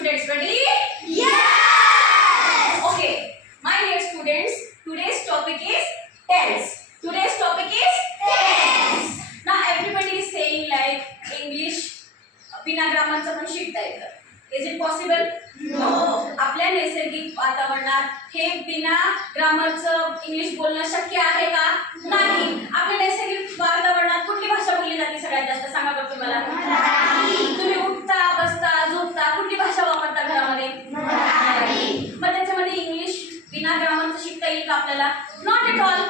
students ready? Yes! Okay, my dear students, today's topic is tense. Today's topic is tense. Now everybody is saying like English बिना ग्रामरचं पण शिकता येतं. Is it possible? No. आपल्या नैसर्गिक वातावरणात हे बिना ग्रामरचं इंग्लिश बोलणं शक्य आहे का? नाही. आपल्या नैसर्गिक वातावरणात कुठली भाषा बोलली जाते सगळ्यात जास्त सांगा बरं तुम्हाला? मराठी. तुम्ही उठता, बसता, झोपता कुठली भाषा वापरता घरामध्ये? मराठी. मग त्याच्यामध्ये इंग्लिश बिना ग्रामरचं शिकता येईल का आपल्याला? Not at all.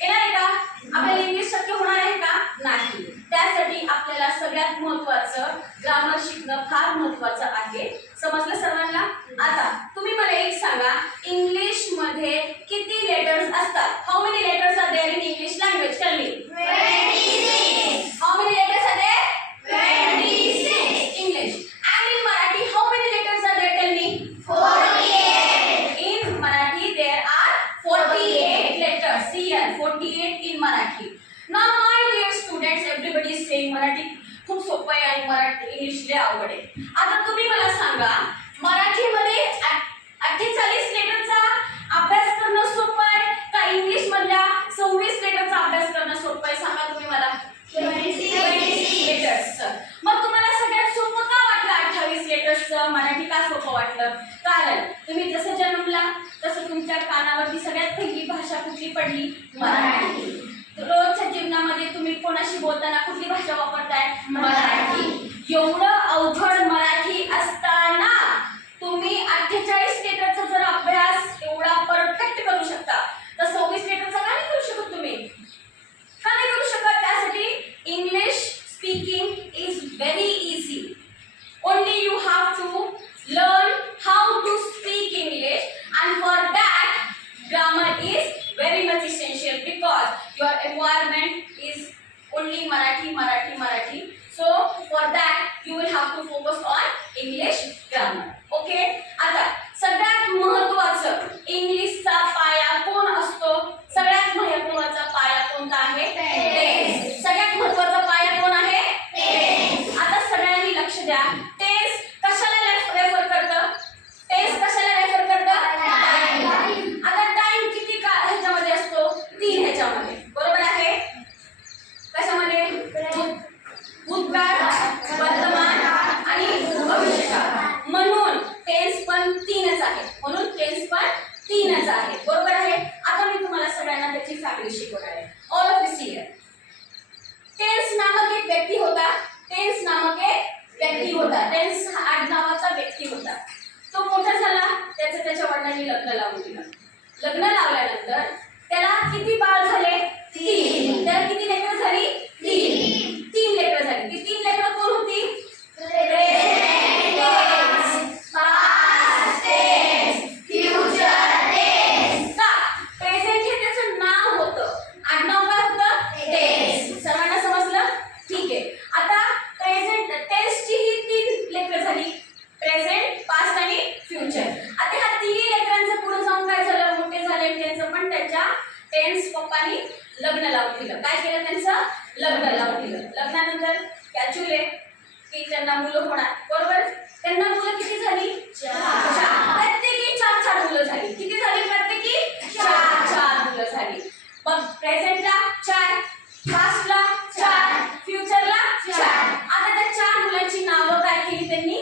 येणार आहे का? आपल्याला इंग्लिश शक्य होणार आहे का? नाही. त्यासाठी आपल्याला सगळ्यात महत्त्वाचं ग्रामर शिकणं फार महत्त्वाचं आहे. समजलं सर्वांना? आता तुम्ही मला एक सांगा, इंग्लिश मध्ये किती लेटर्स असतात? How many letters are there in English language? Tell me. 26. How many letters are there? 26. English. And in Marathi how many letters are there? Tell me. 48. In Marathi there are 48 letters. See here, 48 in Marathi. Now my dear students, everybody is saying Marathi खूप सोपं आहे आणि Marathi English लय अवघड आहे. आता तुम्ही मला सांगा, मराठीमध्ये 48 लेटरचा अभ्यास करणं सोपं आहे का इंग्लिश मधल्या 26 लेटरचा अभ्यास करणं सोपं आहे? सांगा तुम्ही मला. 26 लेटर्स. मग तुम्हाला सगळ्यात सोपं का वाटलं 28 लेटर्सचं? मराठी का सोपं वाटलं? कारण तुम्ही जसं जन्मला तसं तुमच्या कानावरती सगळ्यात पहिली भाषा कुठली पडली? मराठी. रोजच्या जीवनामध्ये तुम्ही कोणाशी बोलताना कुठली भाषा वापरताय? मराठी. एवढं अवघड मराठी असताना तुम्ही 48 लेटरचा जर अभ्यास एवढा परफेक्ट करू शकता तर 26 लेटरचा का नाही करू शकत तुम्ही? का नाही करू शकत? त्यासाठी English speaking is very easy. Only you have to learn how to speak English and for that grammar is very much essential because your environment is only Marathi. So for that you will have to focus on English grammar. Okay? आता सगळ्यात महत्त्वाचं इंग्लिशचा पाया कोण असतो? सगळ्यात महत्त्वाचा पाया कोणता आहे? टेन्स. सगळ्यात महत्त्वाचा पाया कोण आहे? टेन्स. आता सगळ्यांनी लक्ष द्या. टेन्स कशाला रेफर करतं? टेन्स कशाला रेफर करतं? आता टाइम किती काळ ह्याच्यामध्ये असतो? 3 ह्याच्यामध्ये. बरोबर आहे? कशामध्ये? भूतकाळ, वर्तमान आणि भविष्यकाळ. म्हणून टेन्स पण 3च आहे. बरोबर आहे? आता मी तुम्हाला सगळ्यांना त्याची फॅमिली शिकवणार आहे. All of you see here. Tense नामक एक व्यक्ती होता. टेन्स हा आडनावाचा व्यक्ती होता. तो मोठा झाला, त्याच्या वडिलांनी लग्न लावून दिलं. लग्न लावल्यानंतर त्याला किती बाळ झाले? 3. त्याला किती लेकरं झाली? 3 लेकरं झाली. ती 3 लेकरं कोण होती? प्रेझेंट हे त्याचं नाव होतं. आडनाव काय होतं? टेन्स. सर्वांना समजलं? ठीक आहे. आता प्रेझेंट टेन्सची ही 3 लेकरं झाली. प्रेझेंट, पास्ट आणि फ्युचर. आता ह्या 3 लेकरांचं पुढे जाऊन काय झालं? मोठे झाले. त्यांचं पण त्याच्या टेन्स पप्पांनी लग्न लावून दिलं. काय केलं? त्यांचं लग्न लावून दिलं. लग्नानंतर कॅच्युले की त्यांना मुलं होणार. बरोबर? त्यांना मुलं किती झाली? 4. प्रत्येकी 4 मुलं झाली. किती झाली? प्रत्येकी 4 मुलं झाली. मग प्रेझेंटला 4, पास्टला 4, फ्युचरला 4. आता त्या 4 मुलांची नावं काय केली त्यांनी?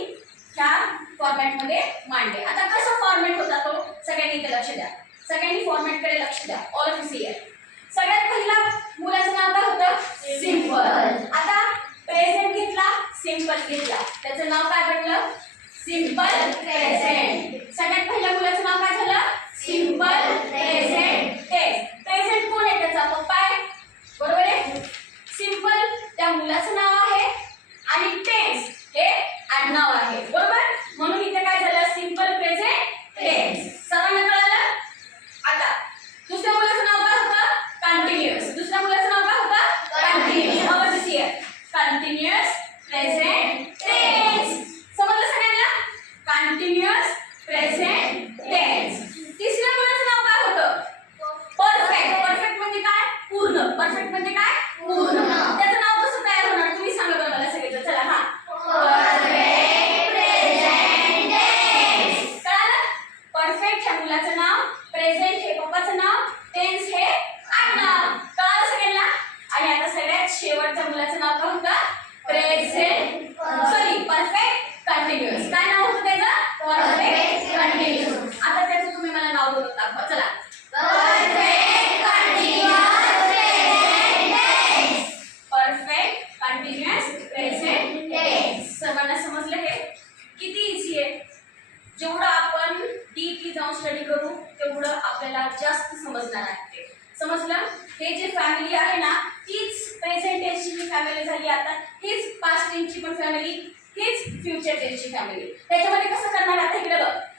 ह्या फॉर्मॅटमध्ये मांडले. आता कसं फॉर्मॅट होता तो? सगळ्यांनी इथे लक्ष द्या. सगळ्यांनी फॉर्मॅटकडे लक्ष द्या. All of you see here. सगळ्यात पहिला मुलाचं नाव काय होतं? सिंपल. आता प्रेझेंट घेतला, सिंपल घेतला. त्याचं नाव काय बनलं? Simple present. सगळ्यात पहिल्या मुलाचं नाव काय झालं? Simple present tense. प्रेझेंट कोण आहे? त्याचा पप्पा आहे. बरोबर आहे? सिंपल त्या मुलाचं नाव आहे आणि टेन्स हे आडनाव आहे. बरोबर? म्हणून इथे काय झालं? Simple present tense. सर्वांना कळालं? आता दुसऱ्या मुलाचं नाव काय होतं? कंटिन्युअस. दुसऱ्या मुलाचं नाव काय होतं? Continuous. All this here. Continuous present tense. समजलं सगळ्यांना? कंटिन्युअस प्रेझेंट समजणार आहे. समजलं? हे जे फॅमिली आहे ना तीच प्रेझेंट टेन्सची फॅमिली झाली, आता हीच पास्ट टेन्सची पण फॅमिली, हीच फ्युचर टेन्सची फॅमिली. त्याच्यामध्ये कसं करणार आता इकडे बघ.